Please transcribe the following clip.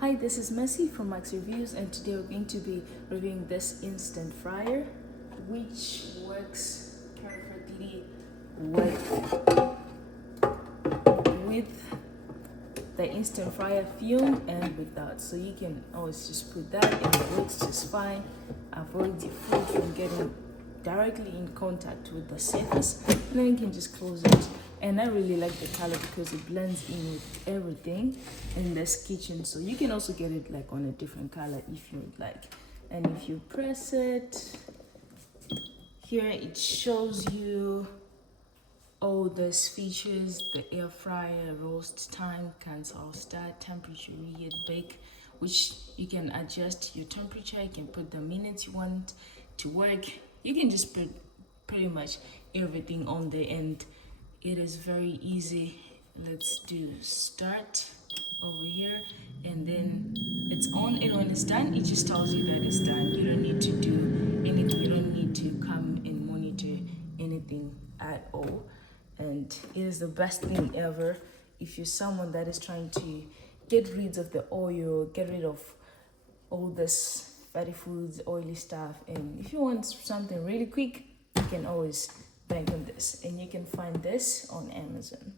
Hi, this is Messi from Max Reviews, and today we're going to be reviewing this instant fryer, which works perfectly with the instant fryer fume and without. So you can always just put that and it works just fine. Avoid the food from getting directly in contact with the surface, and then you can just close it. And I really like the color because it blends in with everything in this kitchen. So you can also get it like on a different color if you would like. And if you press it here, it shows you all those features: the air fryer, roast time, cancel start, temperature, reheat, bake, which you can adjust your temperature. You can put the minutes you want to work. You can just put pretty much everything on the end. It is very easy. Let's do start over here, and then it's on, and when it's done, it just tells you that it's done. You don't need to do anything. You don't need to come and monitor anything at all. And it is the best thing ever if you're someone that is trying to get rid of the oil, get rid of all this fatty foods, oily stuff. And if you want something really quick, you can always bank on this, and you can find this on Amazon.